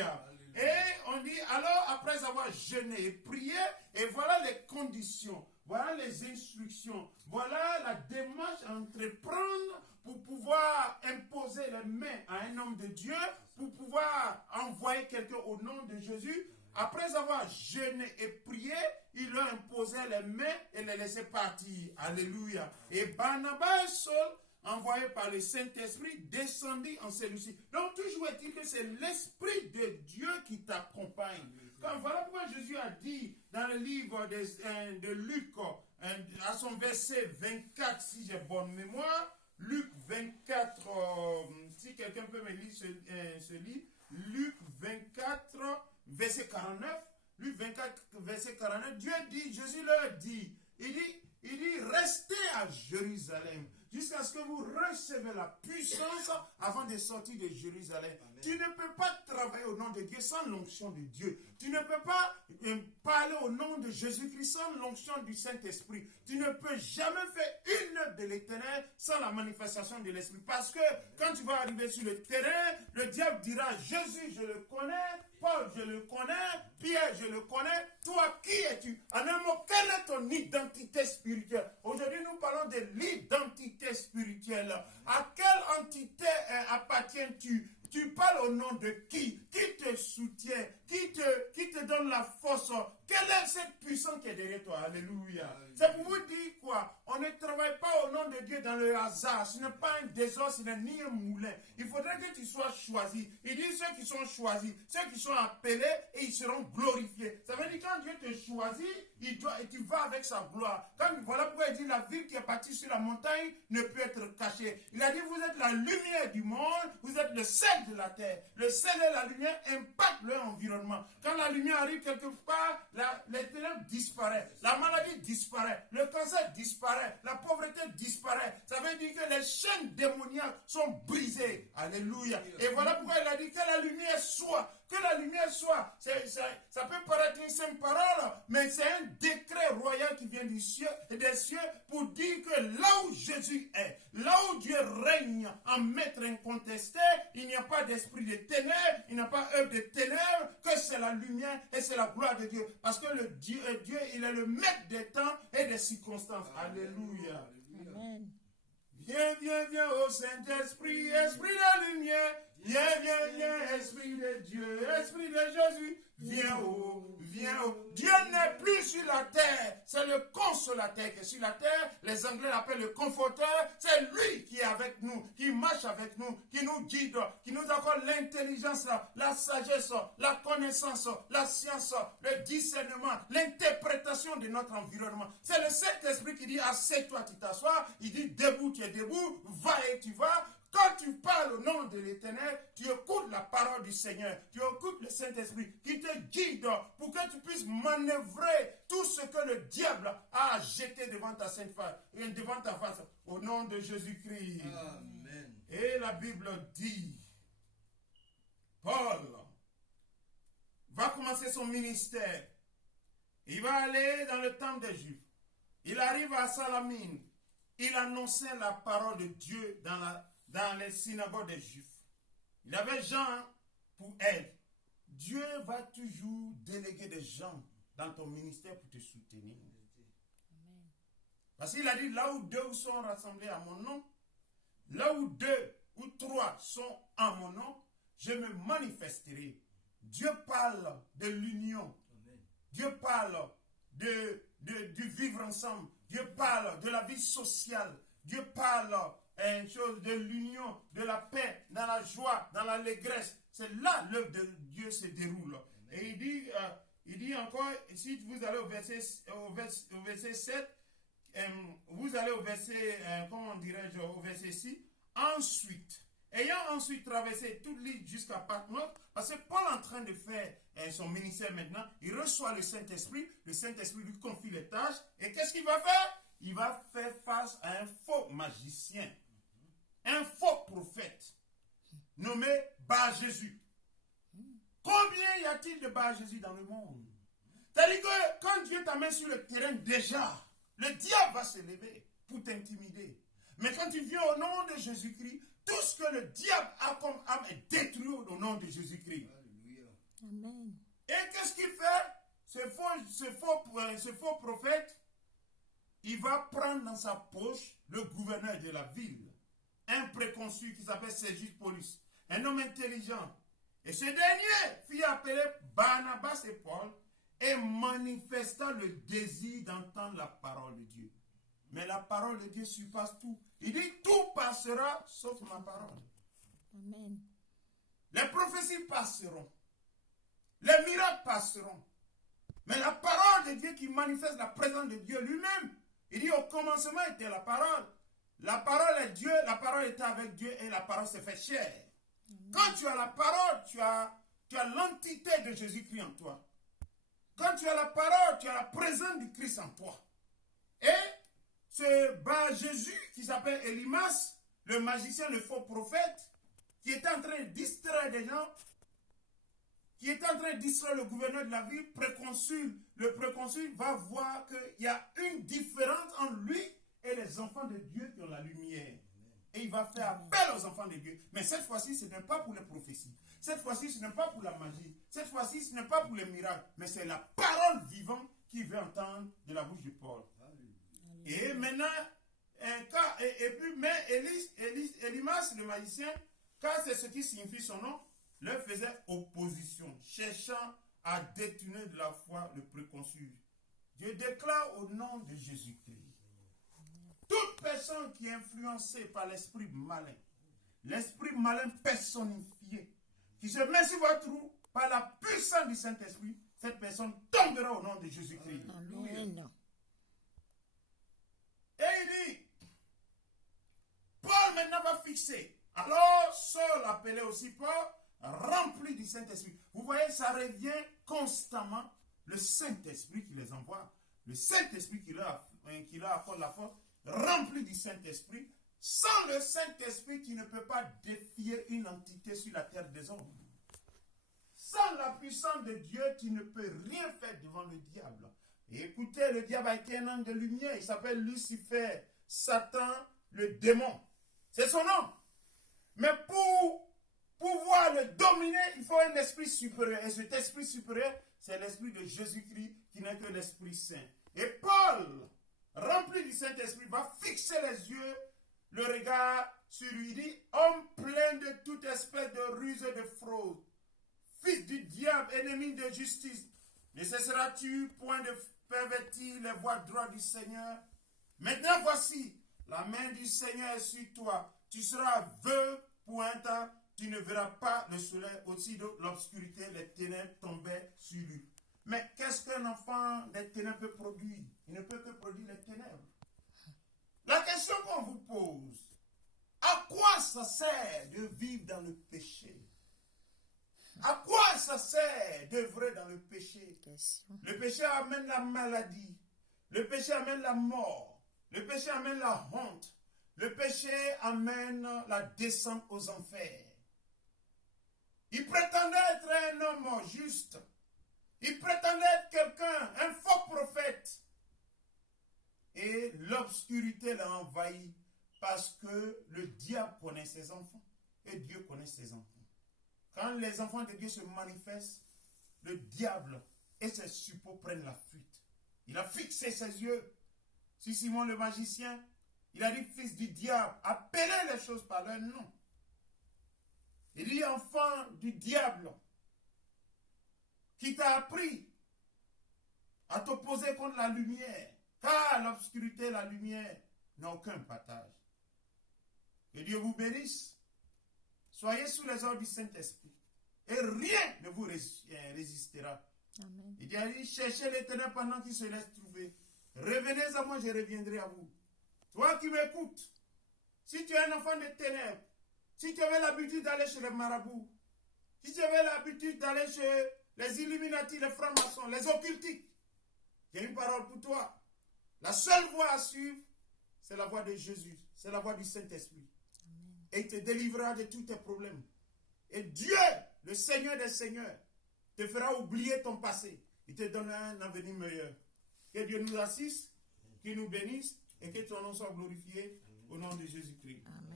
Alléluia. Et on dit, alors après avoir jeûné et prié, et voilà les conditions, voilà les instructions, voilà la démarche à entreprendre pour pouvoir imposer les mains à un homme de Dieu, pour pouvoir envoyer quelqu'un au nom de Jésus. Après avoir jeûné et prié, il leur imposait les mains et les laissait partir. Alléluia. Et Barnabas et Saul, envoyé par le Saint-Esprit, descendit en celui-ci. Donc toujours est-il que c'est l'Esprit de Dieu qui t'accompagne. Voilà pourquoi Jésus a dit dans le livre de Luc, à son verset 24, si j'ai bonne mémoire, Luc 24, si quelqu'un peut me lire ce livre, Luc 24, verset 49, Luc 24, verset 49, Jésus leur dit, il dit, restez à Jérusalem jusqu'à ce que vous recevez la puissance avant de sortir de Jérusalem. Amen. Tu ne peux pas travailler au nom de Dieu sans l'onction de Dieu. Tu ne peux pas parler au nom de Jésus-Christ sans l'onction du Saint-Esprit. Tu ne peux jamais faire une œuvre de l'Éternel sans la manifestation de l'Esprit. Parce que quand tu vas arriver sur le terrain, le diable dira, Jésus, je le connais, Paul, je le connais, Pierre, je le connais. Toi, qui es-tu? En un mot, quelle est ton identité spirituelle? Aujourd'hui, nous parlons de l'identité spirituelle. À quelle entité appartiens-tu? Tu parles au nom de qui? Qui te soutient? Qui te donne la force? Quelle est cette puissance qui est derrière toi? Alléluia. C'est pour vous dire quoi? On ne travaille pas au nom de Dieu dans le hasard. Ce n'est pas un désordre, ce n'est ni un moulin. Il faudrait que tu sois choisi. Il dit ceux qui sont choisis, ceux qui sont appelés, et ils seront glorifiés. Ça veut dire quand Dieu te choisit, et tu vas avec sa gloire. Voilà pourquoi il dit la ville qui est bâtie sur la montagne ne peut être cachée. Il a dit vous êtes la lumière du monde, vous êtes le sel de la terre. Le sel et la lumière impactent leur environnement. Quand la lumière arrive quelque part, les ténèbres disparaissent, la maladie disparaît, le cancer disparaît, la pauvreté disparaît. Ça veut dire que les chaînes démoniaques sont brisées. Alléluia. Et voilà pourquoi il a dit que la lumière soit. Que la lumière soit. Ça peut paraître une simple parole, mais c'est un décret royal qui vient du ciel et des cieux pour dire que là où Jésus est, là où Dieu règne en maître incontesté, il n'y a pas d'esprit de ténèbres, il n'y a pas œuvre de ténèbres, que c'est la lumière et c'est la gloire de Dieu. Parce que Dieu, il est le maître des temps et des circonstances. Alléluia. Amen. Viens, ô Saint-Esprit, Esprit de lumière. Viens, Esprit de Dieu, Esprit de Jésus. Viens, Dieu n'est plus sur la terre, c'est le consolateur qui est sur la terre. Les Anglais l'appellent le conforteur. C'est lui qui est avec nous, qui marche avec nous, qui nous guide, qui nous accorde l'intelligence, la sagesse, la connaissance, la science, le discernement, l'interprétation de notre environnement. C'est le Saint-Esprit qui dit, assieds-toi, tu t'assois. Il dit, debout, tu es debout, va et tu vas. Quand tu parles au nom de l'Éternel, tu écoutes la parole du Seigneur, tu écoutes le Saint-Esprit qui te guide pour que tu puisses manœuvrer tout ce que le diable a jeté devant ta sainte face, devant ta face, au nom de Jésus-Christ. Amen. Et la Bible dit, Paul va commencer son ministère. Il va aller dans le temple des Juifs. Il arrive à Salamine. Il annonçait la parole de Dieu dans les synagogues des Juifs. Il avait Jean pour elle. Dieu va toujours déléguer des gens dans ton ministère pour te soutenir. Amen. Parce qu'il a dit, là où deux sont rassemblés à mon nom, là où deux ou trois sont en mon nom, je me manifesterai. Dieu parle de l'union. Dieu parle du vivre ensemble. Dieu parle de la vie sociale. Dieu parle une chose de l'union, de la paix, dans la joie, dans l'allégresse. C'est là l'œuvre de Dieu se déroule. Et il dit encore, si vous allez au verset 7, vous allez au verset, comment dirais-je, au verset 6, ensuite, ayant ensuite traversé toute l'île jusqu'à Patmos, parce que Paul est en train de faire son ministère maintenant, il reçoit le Saint-Esprit lui confie les tâches, et qu'est-ce qu'il va faire? Il va faire face à un faux magicien, un faux prophète, nommé Bar-Jésus. Combien y a-t-il de Bar-Jésus dans le monde? C'est-à-dire que quand Dieu t'amène sur le terrain déjà, le diable va se lever pour t'intimider. Mais quand tu viens au nom de Jésus-Christ, tout ce que le diable a comme âme est détruit au nom de Jésus-Christ. qu'il fait? Ce faux prophète, il va prendre dans sa poche le gouverneur de la ville, un préconsul qui s'appelle Sergius Paulus, un homme intelligent. Et ce dernier fut appelé Barnabas et Paul et manifesta le désir d'entendre la parole de Dieu. Mais la parole de Dieu surpasse tout. Il dit, tout passera sauf ma parole. Amen. Les prophéties passeront. Les miracles passeront. Mais la parole de Dieu qui manifeste la présence de Dieu lui-même, il dit au commencement était la parole. La parole est Dieu, la parole était avec Dieu et la parole s'est fait chair. Quand tu as la parole, tu as l'entité de Jésus-Christ en toi. Quand tu as la parole, tu as la présence du Christ en toi. Et ce Jésus qui s'appelle Élymas, le magicien, le faux prophète, qui était en train de distraire des gens, qui était en train de distraire le gouverneur de la ville, le préconsul va voir qu'il y a une différence entre lui et les enfants de Dieu qui ont la lumière. Et il va faire appel aux enfants de Dieu. Mais cette fois-ci, ce n'est pas pour les prophéties. Cette fois-ci, ce n'est pas pour la magie. Cette fois-ci, ce n'est pas pour les miracles. Mais c'est la parole vivante qu'il veut entendre de la bouche de Paul. Et maintenant, Élymas, le magicien, car c'est ce qui signifie son nom, leur faisait opposition, cherchant à détourner de la foi le préconsul. Dieu déclare au nom de Jésus-Christ. Toute personne qui est influencée par l'esprit malin personnifié, qui se met sur votre roue par la puissance du Saint-Esprit, cette personne tombera au nom de Jésus-Christ. Amen. Et il dit, Paul maintenant va fixer. Alors, Saul, appelé aussi Paul, rempli du Saint-Esprit. Vous voyez, ça revient constamment. Le Saint-Esprit qui les envoie. Le Saint-Esprit qui leur accorde la force. Rempli du Saint-Esprit. Sans le Saint-Esprit, tu ne peux pas défier une entité sur la terre des hommes. Sans la puissance de Dieu, tu ne peux rien faire devant le diable. Et écoutez, le diable a été un ange de lumière. Il s'appelle Lucifer, Satan, le démon. C'est son nom. Mais pour pouvoir le dominer, il faut un esprit supérieur. Et cet esprit supérieur, c'est l'esprit de Jésus-Christ qui n'est que l'Esprit Saint. Et Paul, rempli du Saint-Esprit, va fixer les yeux, le regard sur lui. Il dit, homme plein de toute espèce de ruse et de fraude, fils du diable, ennemi de justice, ne cesseras-tu point de pervertir les voies droites du Seigneur? Maintenant voici, la main du Seigneur est sur toi. Tu seras veuve pour un temps, tu ne verras pas le soleil. Au-dessus de l'obscurité, les ténèbres tombaient sur lui. Mais qu'est-ce qu'un enfant des ténèbres peut produire? Il ne peut que produire les ténèbres. La question qu'on vous pose, à quoi ça sert de vivre dans le péché? À quoi ça sert d'œuvrer dans le péché? Le péché amène la maladie. Le péché amène la mort. Le péché amène la honte. Le péché amène la descente aux enfers. Il prétendait être un homme juste. Il prétendait être quelqu'un, un faux prophète. Et l'obscurité l'a envahi parce que le diable connaît ses enfants. Et Dieu connaît ses enfants. Quand les enfants de Dieu se manifestent, le diable et ses suppôts prennent la fuite. Il a fixé ses yeux sur Simon le magicien. Il a dit, fils du diable, appelez les choses par leur nom. Il dit, enfant du diable, qui t'a appris à t'opposer contre la lumière, car l'obscurité et la lumière n'ont aucun partage. Que Dieu vous bénisse. Soyez sous les ordres du Saint-Esprit. Et rien ne vous résistera. Amen. Il dit, cherchez l'Éternel pendant qu'il se laisse trouver. Revenez à moi, je reviendrai à vous. Toi qui m'écoutes, si tu es un enfant de ténèbres, si tu avais l'habitude d'aller chez les marabouts, si tu avais l'habitude d'aller chez les Illuminati, les francs-maçons, les occultiques, j'ai une parole pour toi. La seule voie à suivre, c'est la voie de Jésus, c'est la voie du Saint-Esprit. Et il te délivrera de tous tes problèmes. Et Dieu, le Seigneur des Seigneurs, te fera oublier ton passé. Il te donnera un avenir meilleur. Que Dieu nous assiste, qu'il nous bénisse et que ton nom soit glorifié au nom de Jésus-Christ. Amen.